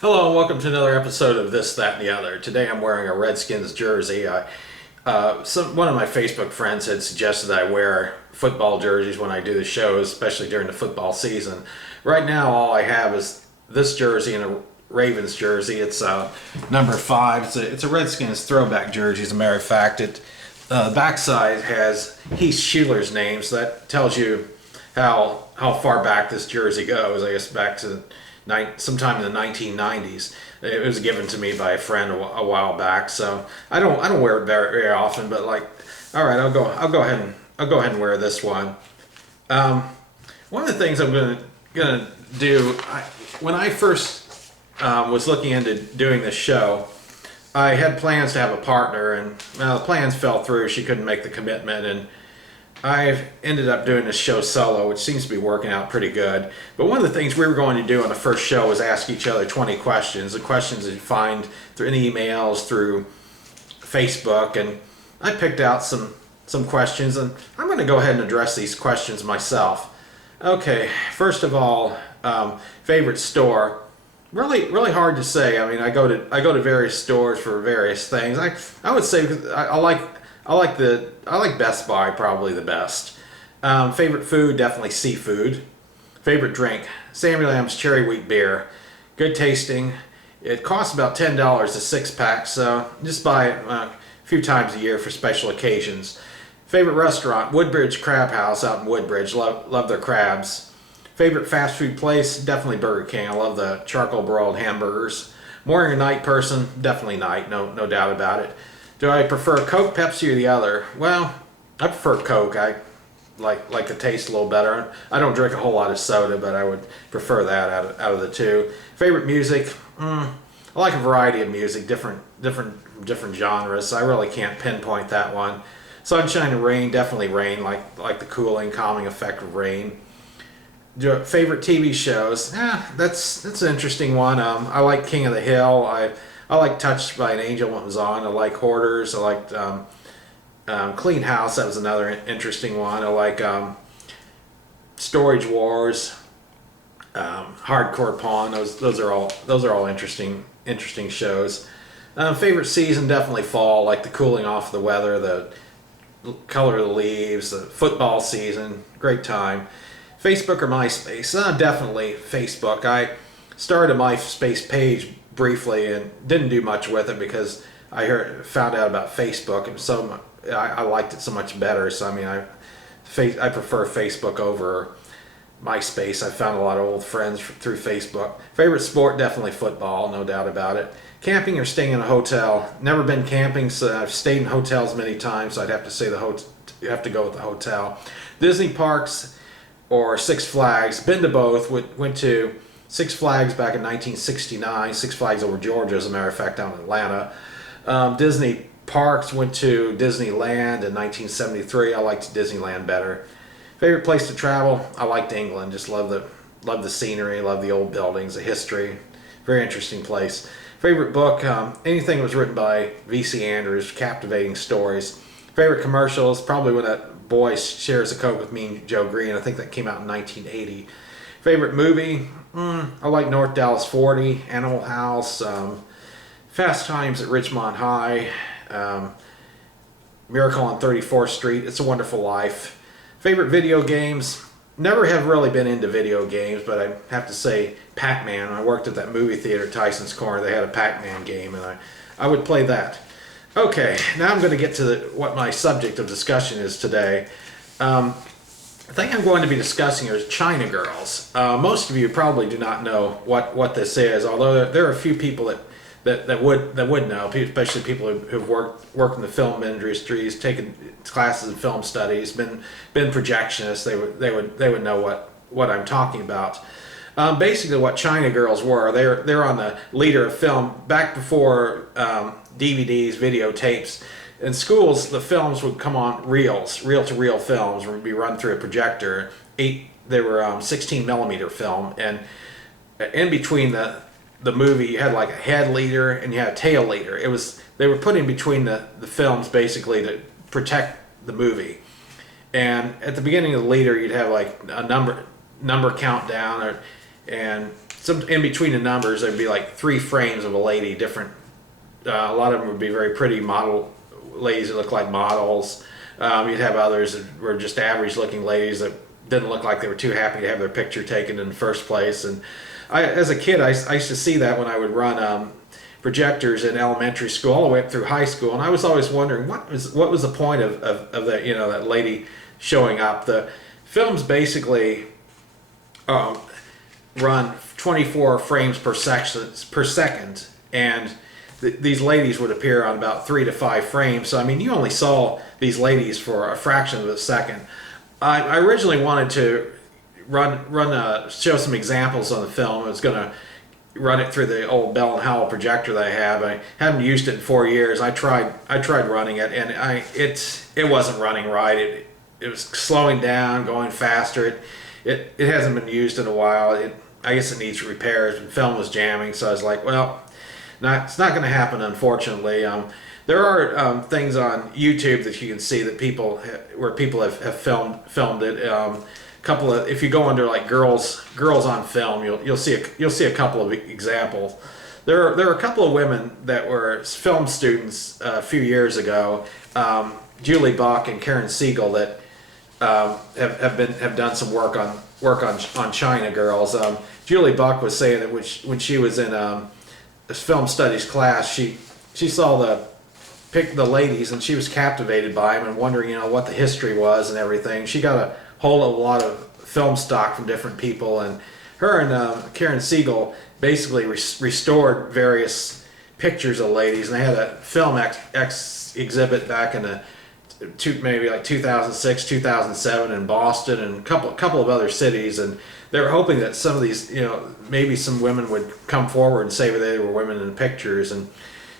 Hello and welcome to another episode of This, That, and the Other. Today I'm wearing a Redskins jersey. One of my Facebook friends had suggested that I wear football jerseys when I do the shows, especially during the football season. Right now all I have is this jersey and a Ravens jersey. It's number 5. It's a Redskins throwback jersey, as a matter of fact. The backside has Heath Shuler's name, so that tells you how far back this jersey goes. I guess back to sometime in the 1990s. It was given to me by a friend a while back, so I don't wear it very often. But like, all right, I'll go ahead and wear this one. One of the things I'm gonna do, when I first was looking into doing this show, I had plans to have a partner, and the plans fell through. She couldn't make the commitment, and I've ended up doing this show solo, which seems to be working out pretty good. But one of the things we were going to do on the first show was ask each other 20 questions. The questions that you find through any emails, through Facebook, and I picked out some questions, and I'm going to go ahead and address these questions myself. Okay, first of all, favorite store. Really hard to say. I mean, I go to various stores for various things. I would say I like Best Buy probably the best. Favorite food, definitely seafood. Favorite drink, Samuel Adams cherry wheat beer. Good tasting. It costs about $10 a 6-pack, so just buy it a few times a year for special occasions. Favorite restaurant, Woodbridge Crab House out in Woodbridge. Love their crabs. Favorite fast food place, definitely Burger King. I love the charcoal broiled hamburgers. Morning or night person, definitely night, no doubt about it. Do I prefer Coke, Pepsi, or the other? Well, I prefer Coke. I like the taste a little better. I don't drink a whole lot of soda, but I would prefer that out of the two. Favorite music? I like a variety of music, different genres. I really can't pinpoint that one. Sunshine and rain, definitely rain. Like the cooling, calming effect of rain. Favorite TV shows? That's an interesting one. I like King of the Hill. I like Touched by an Angel when it was on. I like Hoarders. I liked Clean House. That was another interesting one. I like Storage Wars, Hardcore Pawn. Those are all interesting shows. Favorite season, definitely fall. Like the cooling off of the weather, the color of the leaves, the football season. Great time. Facebook or MySpace? Definitely Facebook. I started a MySpace page briefly and didn't do much with it because found out about Facebook, and so I liked it so much better. So I mean, I prefer Facebook over MySpace. I found a lot of old friends through Facebook. Favorite sport? Definitely football, no doubt about it. Camping or staying in a hotel? Never been camping, so I've stayed in hotels many times. So I'd have to say you have to go with the hotel. Disney parks or Six Flags? Been to both. Went to Six Flags back in 1969. Six Flags Over Georgia, as a matter of fact, down in Atlanta. Disney parks, went to Disneyland in 1973. I liked Disneyland better. Favorite place to travel? I liked England. Just love the scenery, love the old buildings, the history. Very interesting place. Favorite book? Anything that was written by V.C. Andrews. Captivating stories. Favorite commercials? Probably when that boy shares a Coke with Mean Joe Green. I think that came out in 1980. Favorite movie? I like North Dallas 40, Animal House, Fast Times at Ridgemont High, Miracle on 34th Street, It's a Wonderful Life. Favorite video games? Never have really been into video games, but I have to say Pac-Man. I worked at that movie theater, Tyson's Corner. They had a Pac-Man game, and I would play that. Okay, now I'm going to get to what my subject of discussion is today. The thing I'm going to be discussing is China girls. Most of you probably do not know what this is, although there are a few people that would know, especially people who've worked in the film industries, taken classes in film studies, been projectionists. They would know what I'm talking about. Basically, what China girls were, they're on the leader of film back before DVDs, videotapes. In schools, the films would come on reels, reel-to-reel films, would be run through a projector. They were 16 millimeter film, and in between the movie, you had like a head leader and you had a tail leader. They were put in between the films basically to protect the movie. And at the beginning of the leader, you'd have like a number countdown, and some in between the numbers there'd be like 3 frames of a lady, different. A lot of them would be very pretty model ladies that look like models. You'd have others that were just average looking ladies that didn't look like they were too happy to have their picture taken in the first place. And as a kid, I used to see that when I would run projectors in elementary school all the way up through high school, and I was always wondering what was the point of that, that lady showing up. The films basically run 24 frames per second, and these ladies would appear on about 3 to 5 frames. So I mean, you only saw these ladies for a fraction of a second. I originally wanted to show some examples on the film. I was going to run it through the old Bell and Howell projector that I have. I haven't used it in 4 years. I tried running it, and it wasn't running right. It was slowing down, going faster. It hasn't been used in a while. I guess it needs repairs. The film was jamming, so I was like, well, it's not going to happen, unfortunately. There are things on YouTube that you can see that people have filmed it. Couple of, if you go under like girls on film, you'll see a couple of examples. There are a couple of women that were film students a few years ago, Julie Buck and Karen Siegel, that have done some work on China girls. Julie Buck was saying that when she was in this film studies class, she saw the ladies, and she was captivated by them and wondering what the history was and everything. She got a hold of a lot of film stock from different people, and her and Karen Siegel basically restored various pictures of ladies, and they had a film exhibit back in maybe like 2006, 2007 in Boston and a couple of other cities, and they were hoping that some of these, maybe some women would come forward and say they were women in the pictures, and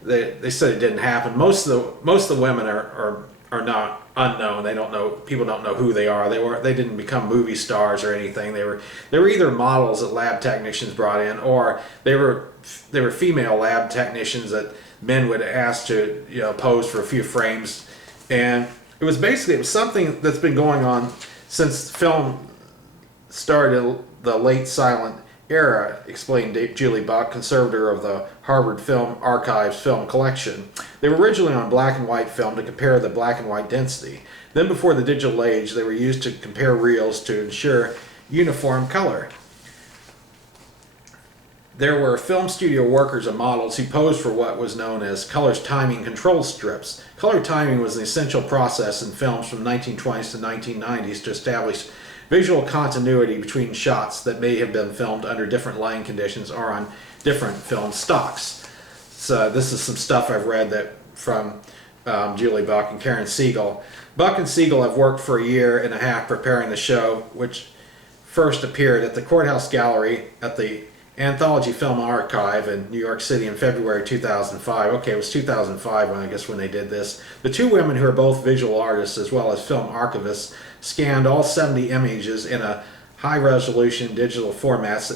they said it didn't happen. Most of the women are not unknown. They don't know. People don't know who they are. They didn't become movie stars or anything. They were either models that lab technicians brought in, or they were female lab technicians that men would ask to pose for a few frames. And it was something that's been going on since film started the late silent era, explained Julie Buck, conservator of the Harvard Film Archives film collection. They were originally on black and white film to compare the black and white density. Then before the digital age, they were used to compare reels to ensure uniform color. There were film studio workers and models who posed for what was known as color timing control strips. Color timing was an essential process in films from the 1920s to 1990s to establish visual continuity between shots that may have been filmed under different lighting conditions or on different film stocks. So this is some stuff I've read from Julie Buck and Karen Siegel. Buck and Siegel have worked for a year and a half preparing the show, which first appeared at the Courthouse Gallery at the Anthology Film Archive in New York City in February 2005. Okay, it was 2005 when they did this. The two women, who are both visual artists as well as film archivists, scanned all 70 images in a high-resolution digital format,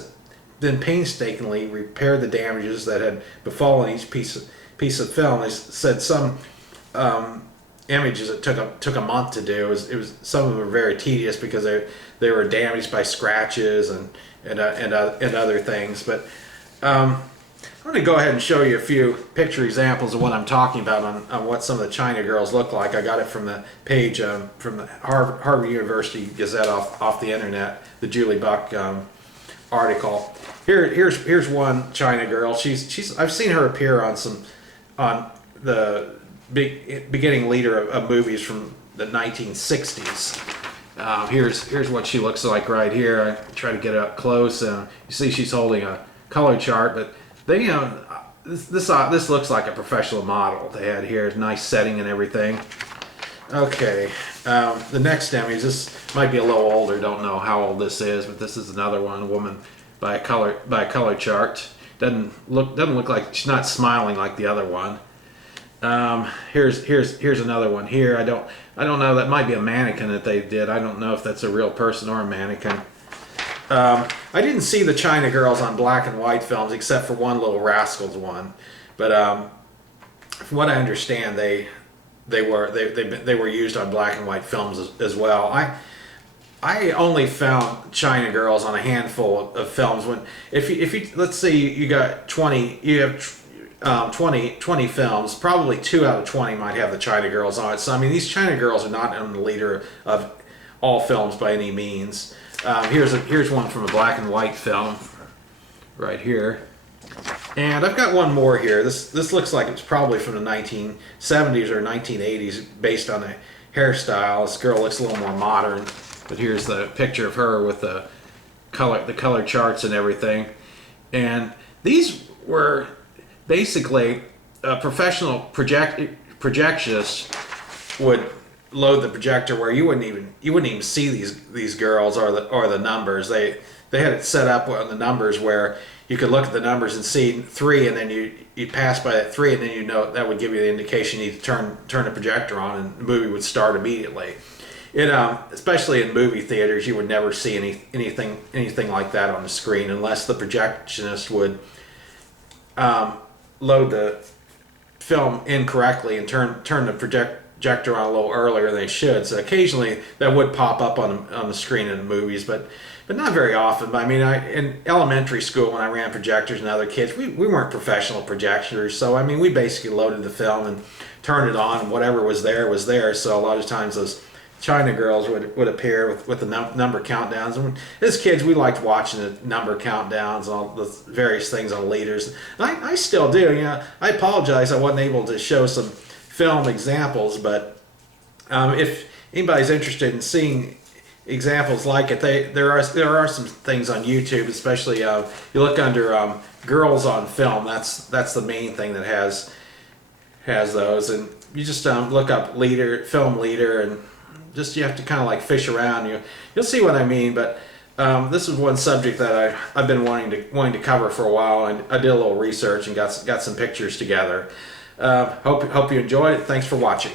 then painstakingly repaired the damages that had befallen each piece of film. They said some images it took a month to do. It was some of them were very tedious because they were damaged by scratches and other things. But I'm going to go ahead and show you a few picture examples of what I'm talking about on what some of the China girls look like. I got it from the page from the Harvard University Gazette off the internet, the Julie Buck article. Here's one China girl. I've seen her appear on the beginning leader of movies from the 1960s. Here's what she looks like right here. I try to get it up close. You see she's holding a color chart, but this looks like a professional model they had here. Nice setting and everything. Okay, the next image. This might be a little older. Don't know how old this is, but this is another one. A woman by a color chart. Doesn't look like she's not smiling like the other one. Here's another one here. I don't know. That might be a mannequin that they did. I don't know if that's a real person or a mannequin. I didn't see the China girls on black and white films except for one Little Rascals one, but from what I understand, they were used on black and white films as well. I only found China girls on a handful of films. When if you let's say you got 20, you have 20 films, probably 2 out of 20 might have the China girls on it. So I mean, these China girls are not on the leader of all films by any means. Here's one from a black and white film right here. And I've got one more here. This looks like it's probably from the 1970s or 1980s, based on a hairstyle. This girl looks a little more modern, but here's the picture of her with the color charts and everything. And these were basically professional projectionists would load the projector where you wouldn't even see these girls or the numbers. They had it set up on the numbers where you could look at the numbers and see 3, and then you pass by that 3, and then you know that would give you the indication you need to turn the projector on, and the movie would start immediately. Especially in movie theaters, you would never see anything like that on the screen unless the projectionist would load the film incorrectly and turn the projector on a little earlier than they should. So occasionally that would pop up on the screen in the movies, but not very often. But I mean, in elementary school when I ran projectors and other kids, we weren't professional projectors, so I mean, we basically loaded the film and turned it on, and whatever was there was there. So a lot of times those China girls would appear with the number countdowns. And as kids, we liked watching the number countdowns and all the various things on leaders. And I still do. You know, I apologize I wasn't able to show some film examples, but if anybody's interested in seeing examples like it, there are some things on YouTube, especially you look under girls on film. That's the main thing that has those, and you just look up film leader, and you have to kind of like fish around. You'll see what I mean. But this is one subject that I've been wanting to cover for a while, and I did a little research and got some pictures together. Hope you enjoyed it. Thanks for watching.